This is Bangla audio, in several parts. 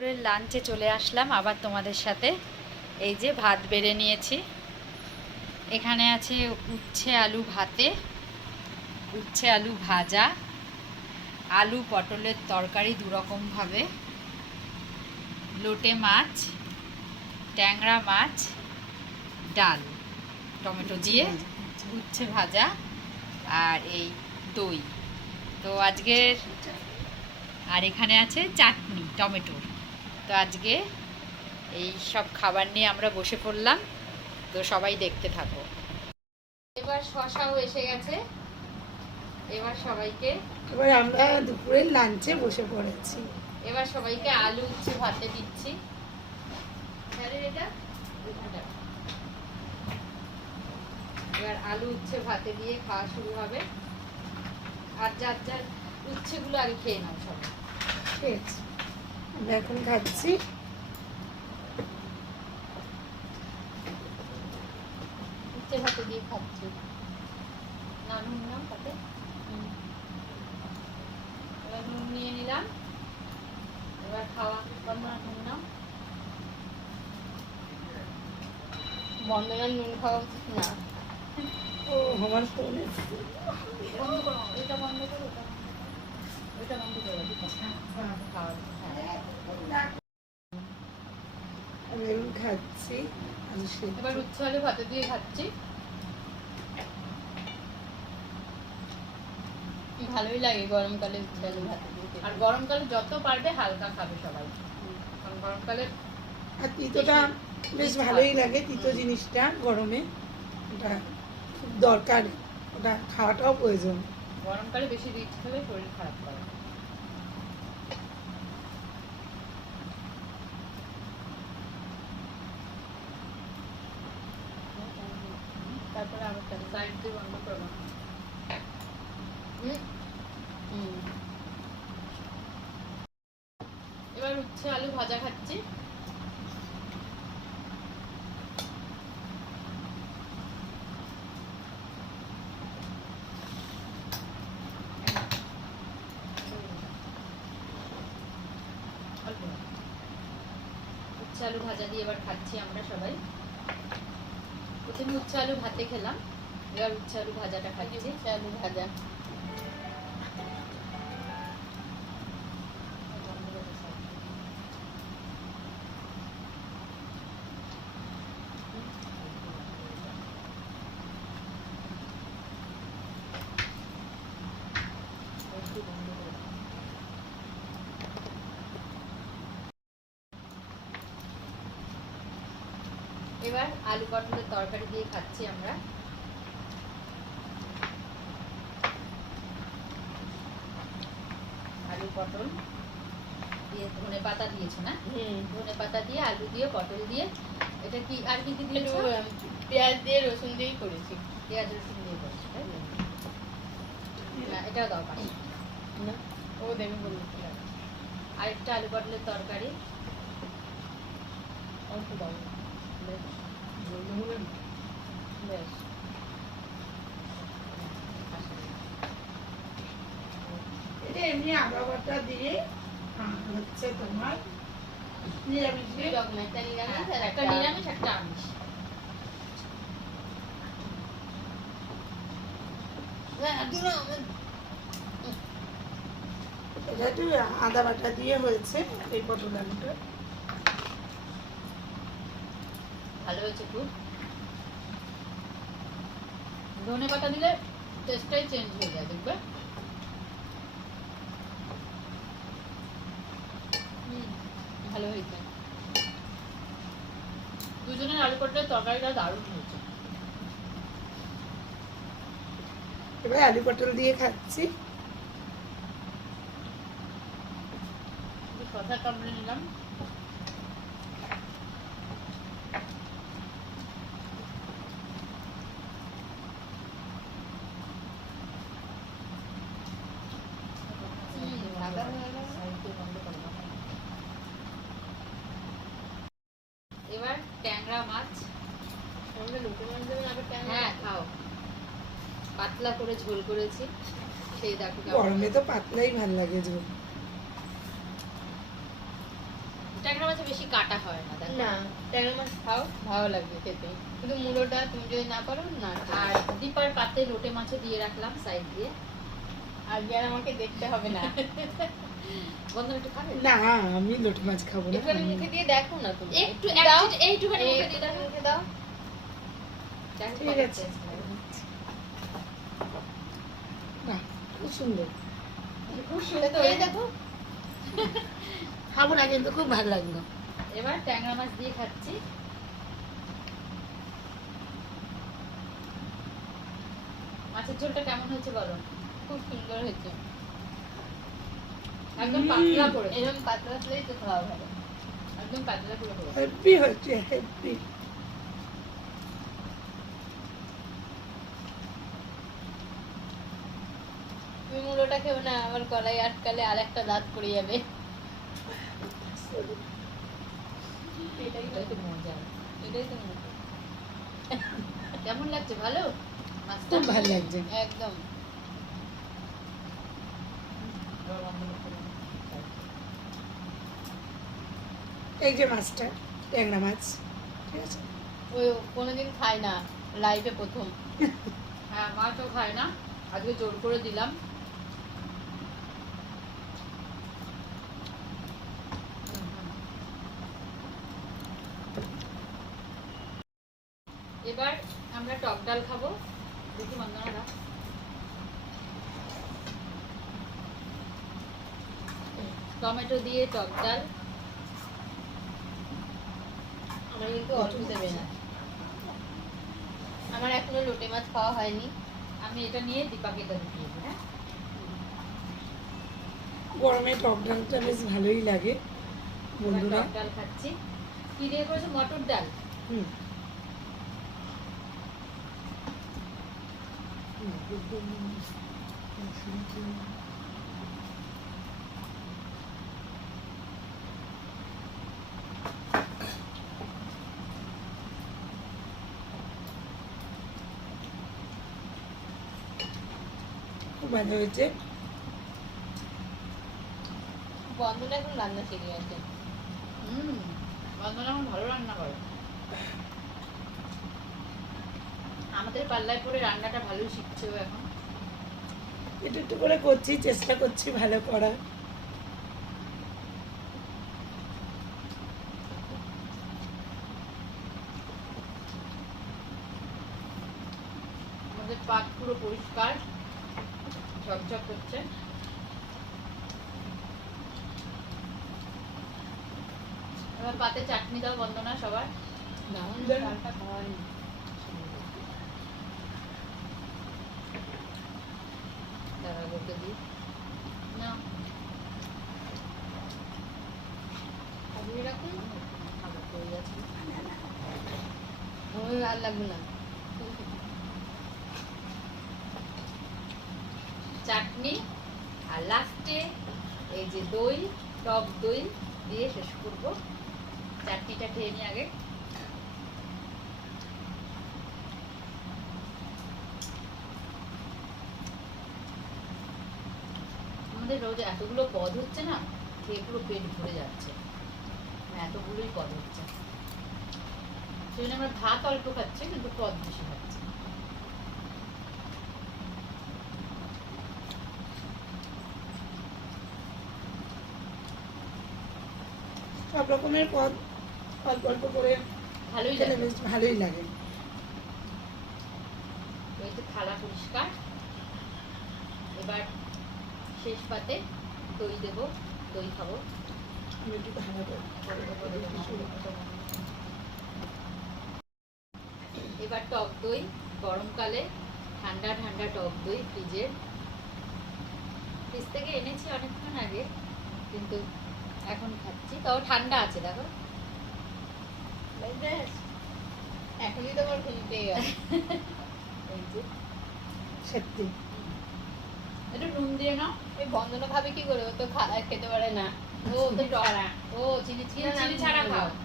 দুপুরের লাঞ্চে চলে আসলাম আবার তোমাদের সাথে। এই যে ভাত বেড়ে নিয়েছি, এখানে আছে উচ্ছে আলু ভাতে, উচ্ছে আলু ভাজা, আলু পটলের তরকারি দুরকমভাবে, লোটে মাছ, ট্যাংরা মাছ, ডাল টমেটো দিয়ে, উচ্ছে ভাজা আর এই দই। তো আজকের আর এখানে আছে চাটনি টমেটোর। তো আজকে এই সব খাবার নিয়ে আমরা বসে পড়লাম, তো সবাই দেখতে থাকো। এবার শশাও এসে গেছে, এবার সবাইকে আমরা দুপুরের লাঞ্চে বসে পড়েছি। এবার সবাইকে আলু উচ্ছে ভাতে দিচ্ছি। এবার আলু উচ্ছে ভাতে দিয়ে খাওয়া শুরু হবে। আর যার যার উচ্ছেগুলো আগে খেয়ে নাও সবাই। ঠিক আছে, আমরা এখন খাচ্ছি। উচ্ছে ভাতে দিয়ে খাচ্ছি। না নুন নাও তাতে, এবার নুন নিয়ে নিলাম। এবার খাওয়া বন্ধনা নুন নাও। বন্ধনার নুন খাওয়া উচিত না। ও আমার ফোনে বন্ধ করো, এটা বন্ধ করো, এটা বন্ধ করো। খাওয়া আমি এখন খাচ্ছি। এবার উচ্ছে আলু ভাতে দিয়ে খাচ্ছি। ভালোই লাগে গরমকালে উচ্ছে আলু ভাতে দিয়ে। আর গরমকালে যত পারবে হালকা খাবে সবাই, কারণ গরমকালে আর তিতোটা বেশ ভালোই লাগে। তিতো জিনিসটা গরমে ওটা খুব দরকার, ওটা খাওয়াটাও প্রয়োজন। গরমকালে বেশি রিচ খেলে শরীর খারাপ করে। তারপরে আবার সাইড দিয়ে বন্ধ করবো। এবার উচ্ছে আলু ভাজা খাচ্ছি। উচ্ছে আলু ভাজা দিয়ে এবার খাচ্ছি আমরা সবাই। প্রথমে উচ্ছে আলু ভাতে খেলাম, এবার উচ্ছে আলু ভাজাটা খাচ্ছি। উচ্ছে আলু ভাজা এবার আলু পটলের তরকারি দিয়ে খাচ্ছি আমরা। আলু পটল দিয়ে ধনে পাতা দিয়েছে না? ধনে পাতা দিয়ে আলু দিয়ে পটল দিয়ে। এটা কি আর কি কি দিয়েছো? পেঁয়াজ দিয়ে রসুন দিয়েই করেছি। পেঁয়াজ রসুন দিয়ে করেছি, তাই না? এটা দাও পানি না, ও দেবে বলতে। আরেকটা আলু পটলের তরকারি অল্প দাও, বেশ। এটা এমনি আদা বাটা দিয়ে হচ্ছে তোমার নিরামিষ। একটা নিরামিষ একটা আমিষ। এটা একটু আদা বাটা দিয়ে হয়েছে এই পটল আলুটা। ভালো হয়েছে খুব। ধনে পাতা দিলে টেস্টটাই চেঞ্জ হয়ে যায়, দেখবে। ভালো হয়েছে। দুজনের আলু পটলের তরকারিটা দারুণ হয়েছে। এবার আলু পটল দিয়ে খাচ্ছি। শসা কামড়ে নিলাম। এবার ট্যাংরা মাছ। হ্যাঁ খাও, পাতলা করে ঝোল করেছি, খেয়ে দেখো। গরমে তো পাতলাই ভাল লাগে ঝোল। ট্যাংরা মাছে বেশি কাটা হয় না দেখো। না, ট্যাংরা মাছ খাও, ভালো লাগবে খেতে। কিন্তু মূলোটা তুমি যদি না পারো না। আর দীপার পাতে লোটে মাছও দিয়ে রাখলাম সাইড দিয়ে। আজকে আর আমাকে দেখতে হবে না। বন্ধন একটু খাবে? না, আমি লোটে মাছ খাবো না। একটুখানি মুখে দিয়ে দেখো না তুমি। একটু দাও, এইটুখানি মুখে দিয়ে একটু দেখো। মুখে দাও। দেখো ঠিক কত আছে। taste লাগে। বাহ, খুব সুন্দর। খুব সুন্দর, এই দেখো। খাবো না কিন্তু খুব ভালো লাগলো। এবার ট্যাংরা মাছ দিয়ে খাচ্ছি। মাছের ঝোলটা কেমন হয়েছে বলো? খুব সুন্দর হয়েছে। একদম পাতলা করে, এরকম পাতলা পাতলাই তো খাওয়া ভালো। একদম পাতলা করে করে। হেভি হচ্ছে, হেভি। তুমি মূলোটা খেও না, আমার গলায় আটকালে আর একটা দাঁত পড়ে যাবে। এটাই এটাই তো মজা। এটাই তো মজা। কেমন লাগছে? ভালো মাছটা? খুব ভালো লাগছে। একদম। এবার বন্ধ করতে হবে। এই যে মাছটা, ট্যাংরা মাছ, ঠিক আছে। ওই কোনোদিন খাই না, লাইফে প্রথম। হ্যাঁ, মাছও খায় না, আজকে জোর করে দিলাম। এবার আমরা টক ডাল খাবো। দেখি বন্দনা দাও। টমেটো দিয়ে টক ডাল। আমার কিন্তু অল্প দেবে না। আমার এখনো লোটে মাছ খাওয়া হয়নি। আমি এটা নিয়ে দীপাকে এটা দিয়ে দেবো। হ্যাঁ, গরমে টক ডালটা বেশ ভালোই লাগে এবার বন্ধুরা। টক ডাল খাচ্ছি। কি দিয়ে করেছে? মটর ডাল। হুম। খুব ভালো হয়েছে। বন্ধনা এখন রান্না শিখে গেছে। বন্দনা এখন ভালো রান্না করে। আমাদের পাল্লায় পরে রান্নাটা ভালোই শিখছে ও এখন। একটু একটু করে করছি, চেষ্টা করছি ভালো করার। আমাদের পাত পুরো পরিষ্কার, ঝকঝক করছে। এবার পাতে চাটনি দাও বন্দনা সবার। দাও না, দেন। ডালটা খাওয়া হয়নি। দাঁড়া ওকে দিই না, খাবিয়ে রাখুন। খাবার পড়ে যাচ্ছে। ওই আর লাগবে না। চাটনি আর লাস্টে এই যে দই, টক দই দিয়ে শেষ করব। চাটনিটা খেয়ে নিই আগে। আমাদের রোজ এতগুলো পদ হচ্ছে না, খেয়ে পুরো পেট ভরে যাচ্ছে। এতগুলোই পদ হচ্ছে, সেই জন্য আমরা ভাত অল্প খাচ্ছি কিন্তু পদ বেশি খাচ্ছি। সব রকমের পদ অল্প অল্প করে ভালোই খেলে লাগে। বেশ ভালোই লাগে। এই তো থালা পরিষ্কার। এবার শেষ পাতে দই দেব, দই খাবো। আমি একটু ভালো করে এবার টক দই, গরমকালে ঠান্ডা ঠান্ডা টক দই ফ্রিজ থেকে এনেছি অনেকক্ষণ আগে, কিন্তু এখন খাচ্ছি, তাও ঠান্ডা আছে দেখো। এখনই তো আমার ঘুম পেয়ে গেল। এই যে সত্যি একটু নুন দিয়ে নাও। এই বন্ধনা খাবে কি করে? ও তো খেতে পারে না। ও তো টক, ও চিনি চিনি না, না, চিনি আমি ছাড়া নুন খাও। দেবো।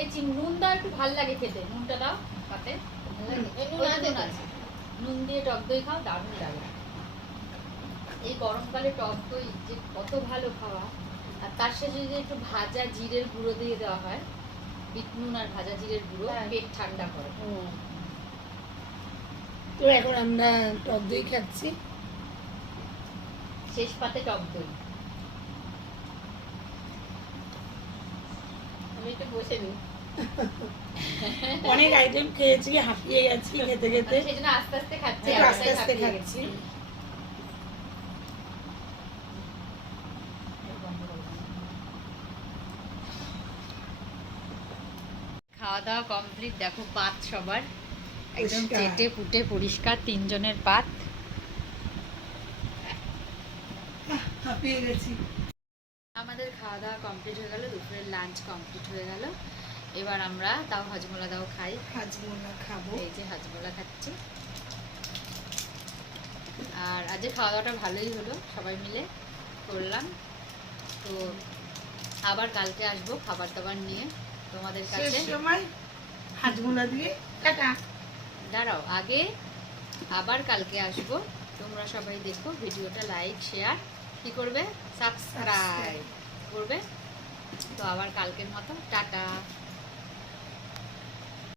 এই নুন দাও, একটু ভাল লাগে খেতে। নুনটা দাও পাতে। এই নুন ওই আছে নুন তো? আছে। নুন দিয়ে টক দই খাও, দারুণ লাগে। এই গরমকালে টক দই যে কত ভালো খাওয়া। আর তার সাথে যদি একটু ভাজা জিরের গুঁড়ো দিয়ে দেওয়া হয়, বিট নুন আর ভাজা জিরের গুঁড়ো, হ্যাঁ। পেট ঠান্ডা করে। তো এখন আমরা টক দই খাচ্ছি। শেষ পাতে টক দই। আমি একটু বসে নিই। অনেক আইটেম খেয়েছি, হাঁপিয়ে গেছি খেতে খেতে, সেই জন্য আস্তে আস্তে খাচ্ছি, একটু আর আস্তে আস্তে খাচ্ছি। খাওয়া দাওয়া কমপ্লিট। দেখো পাত সবার একদম পরিষ্কার। চেটে পুটে পরিষ্কার, তিনজনের পাত। হাঁপিয়ে গেছি। আমাদের খাওয়া দাওয়া কমপ্লিট হয়ে গেল, দুপুরের লাঞ্চ কমপ্লিট হয়ে গেল। এবার আমরা তাও হজমোলা দাও খাই। হাজমোলা খাবো। এই যে হজমোলা খাচ্ছি। আর আজকে খাওয়া দাওয়াটা ভালোই হলো, সবাই মিলে করলাম। তো আবার কালকে আসবো খাবার দাবার নিয়ে তোমাদের কাছে। শেষ সময় হাজমোলা দিয়ে টাটা। দাঁড়াও, আগে আবার কালকে আসবো। তোমরা সবাই দেখো, ভিডিওটা লাইক শেয়ার কি করবে, সাবস্ক্রাইব করবে। তো আবার কালকের মতো টাটা।